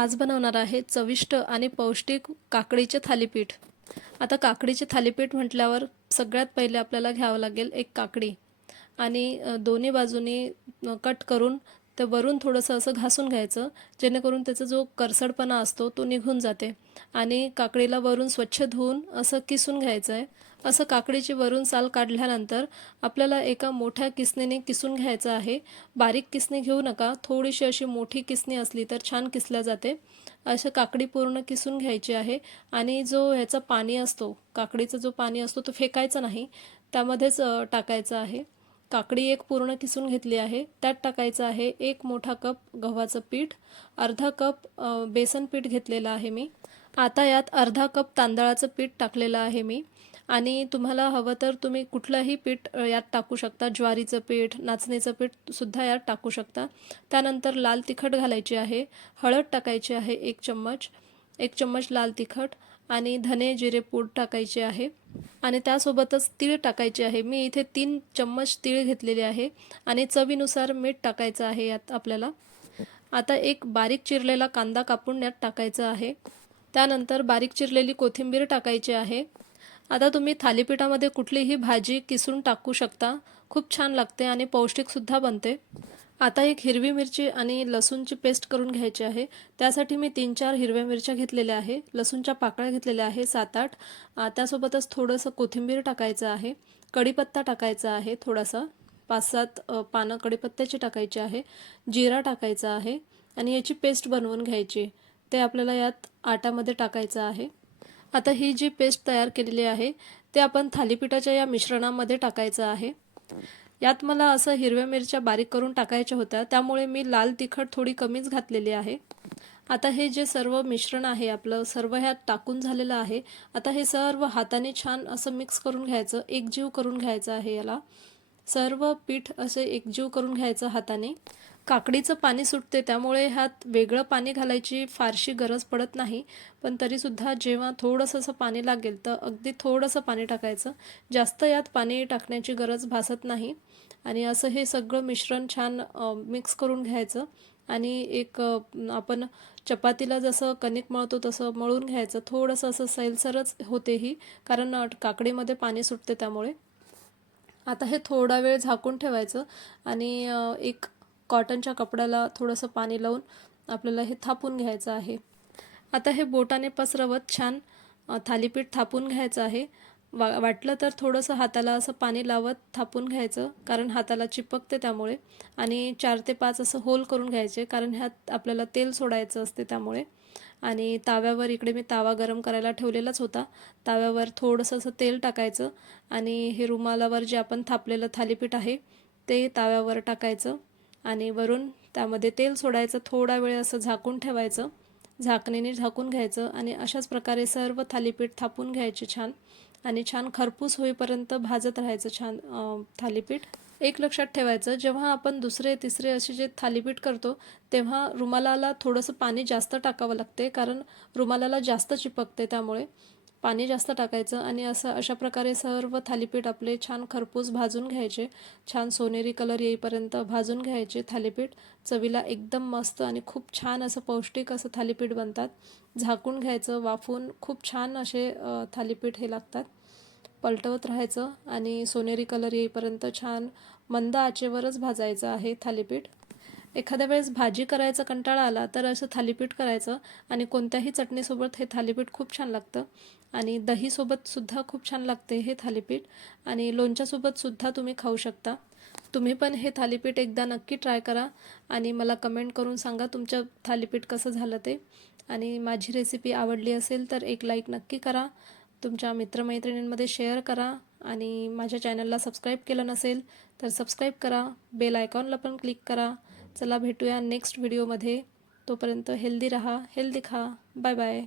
आज बनवणार आहे चविष्ट आणि पौष्टिक काकडीचे थालीपीठ। आता काकडीचे थालीपीठ म्हटल्यावर सगळ्यात पहिले आपल्याला घ्यावं लागेल एक काकडी आणि दोन्ही बाजूनी कट करून ते वरून थोडंसं असं घासून घ्यायचं, जेणेकरून त्याचा जो करसडपणा असतो तो निघून जाते। आणि काकडीला वरून स्वच्छ धुवून असं किसून घ्यायचं आहे। असं काकडीची वरून साल काढल्यानंतर आपल्याला एका मोठ्या किसणीने किसून घ्यायचं आहे। बारीक किसणी घेऊ नका, थोडीशी अशी मोठी किसणी असली तर छान किसल्या जाते। असं काकडी पूर्ण किसून घ्यायची आहे आणि जो ह्याचा पाणी असतो, काकडीचा जो पाणी असतो तो फेकायचा नाही, त्यामध्येच टाकायचं आहे। काकडी एक पूर्ण किसून घेतली आहे, त्यात टाकायचं आहे एक मोठा कप गव्हाचं पीठ, अर्धा कप बेसन पीठ घेतलेलं आहे मी। आता यात अर्धा कप तांदळाचं पीठ टाकलेलं आहे मी आणि तुम्हाला हवं तर तुम्ही कुठलंही पीठ यात टाकू शकता, ज्वारीचं पीठ, नाचणीचं पीठ सुद्धा यात टाकू शकता। त्यानंतर लाल तिखट घालायची आहे, हळद टाकायची आहे 1 चम्मच लाल तिखट आणि धने जिरे पूड टाकायची आहे आणि त्यासोबतच तीळ टाकायचे आहे। मी इथे 3 चम्मच तीळ घेतलेले आहे आणि चवीनुसार मीठ टाकायचं आहे यात आपल्याला। आता एक बारीक चिरलेला कांदा कापून यात टाकायचा आहे, त्यानंतर बारीक चिरलेली कोथिंबीर टाकायची आहे। आता तुम्ही थालीपीठामध्ये कुठलीही भाजी किसून टाकू शकता, खूप छान लागते आणि पौष्टिक सुद्धा बनते। आता एक हिरवी मिरची आणि लसूणची पेस्ट करून घ्यायची आहे, त्यासाठी मी 3-4 हिरव्या मिरच्या घेतलेल्या आहे, लसूणच्या पाकळ्या घेतलेल्या आहे 7-8, त्यासोबतच थोडंसं कोथिंबीर टाकायचं आहे, कढीपत्ता टाकायचा आहे थोडासा, 5-7 पानं कढीपत्त्याची टाकायची आहे, जिरा टाकायचा आहे आणि याची पेस्ट बनवून घ्यायची, ते आपल्याला यात आटामध्ये टाकायचं आहे। आता ही जी पेस्ट तयार केलेली आहे ते आपण थालीपीठाच्या या मिश्रणामध्ये टाकायचं आहे। यात मला असं हिरव्या मिरच्या बारीक करून टाकायच्या होत्या, त्यामुळे मी लाल तिखट थोडी कमीच घातलेली आहे। आता हे जे सर्व मिश्रण आहे आपलं सर्व ह्यात टाकून झालेलं आहे। आता हे सर्व हाताने छान असं मिक्स करून घ्यायचं, एकजीव करून घ्यायचं आहे याला। सर्व पीठ असे एकजीव करून घ्यायचं हाताने। काकडीचं पाणी सुटते, त्यामुळे ह्यात वेगळं पाणी घालायची फारशी गरज पडत नाही, पण तरीसुद्धा जेव्हा थोडंसं असं पाणी लागेल तर अगदी थोडंसं पाणी टाकायचं, जास्त यात पाणी टाकण्याची गरज भासत नाही। आणि असं हे सगळं मिश्रण छान मिक्स करून घ्यायचं आणि एक आपण चपातीला जसं कणिक मळतो तसं मळून घ्यायचं। थोडंसं असं सैलसरच होते ही, कारण काकडीमध्ये पाणी सुटते त्यामुळे। आता हे थोडा वेळ झाकून ठेवायचं आणि एक कॉटनच्या कपड्याला थोडंसं पाणी लावून आपल्याला हे थापून घ्यायचं आहे। आता हे बोटाने पसरवत छान थालीपीठ थापून घ्यायचं आहे। वाटलं तर थोडंसं हाताला असं पाणी लावत थापून घ्यायचं, कारण हाताला चिपकते त्यामुळे। आणि 4 ते 5 असं होल करून घ्यायचे, कारण ह्यात आपल्याला तेल सोडायचं असते त्यामुळे। आणि ताव्यावर इकडे मी तावा गरम करायला ठेवलेलाच होता, ताव्यावर थोडंसं असं तेल टाकायचं आणि हे रुमालावर जे आपण थापलेलं थालीपीठ आहे ते ताव्यावर टाकायचं आणि वरून त्यामध्ये तेल सोडायचं, थोडा वेळ असं झाकून ठेवायचं, झाकणीने झाकून घ्यायचं आणि अशाच प्रकारे सर्व थालीपीठ थापून घ्यायचे छान आणि छान खरपूस होईपर्यंत भाजत राहायचं छान थालीपीठ। एक लक्षात ठेवायचं, जेव्हा आपण दुसरे तिसरे असे जे थालीपीठ करतो तेव्हा रुमालाला थोडंसं पाणी जास्त टाकावं लागते, कारण रुमालाला जास्त चिपकते, त्यामुळे पाणी जास्त टाकायचं आणि अशा प्रकारे सर्व थालीपीठ आपले छान खरपूस भाजून घ्यायचे, छान सोनेरी कलर येईपर्यंत भाजून घ्यायचे थालीपीठ। चवीला एकदम मस्त आणि खूप छान असं पौष्टिक असं थालीपीठ बनतात। झाकून घ्यायचं, वाफवून खूप छान असे थालीपीठ हे लागतात। पलटवत राहायचं आणि सोनेरी कलर येईपर्यंत छान मंद आचेवरच भाजायचं आहे थालीपीठ। एखाद्या वेळेस भाजी करायचा कंटाळा आला तर असं थालीपीठ करायचं आणि कोणत्याही चटणीसोबत हे थालीपीठ खूप छान लागतं आणि दहीसोबत सुद्धा खूप छान लागते हे थालीपीठ आणि लोणच्यासोबत सुद्धा तुम्ही खाऊ शकता। तुम्ही पण हे थालीपीठ एकदा नक्की ट्राय करा आणि मला कमेंट करून सांगा तुमचं थालीपीठ कसं झालं ते। आणि माझी रेसिपी आवडली असेल तर एक लाईक नक्की करा, तुमच्या मित्रमैत्रिणींमध्ये शेअर करा आणि माझ्या चॅनलला सबस्क्राईब केलं नसेल तर सबस्क्राईब करा, बेल आयकॉनला पण क्लिक करा। चला भेटूया नेक्स्ट व्हिडिओमध्ये, तोपर्यंत हेल्दी रहा, हेल्दी खा। Bye bye.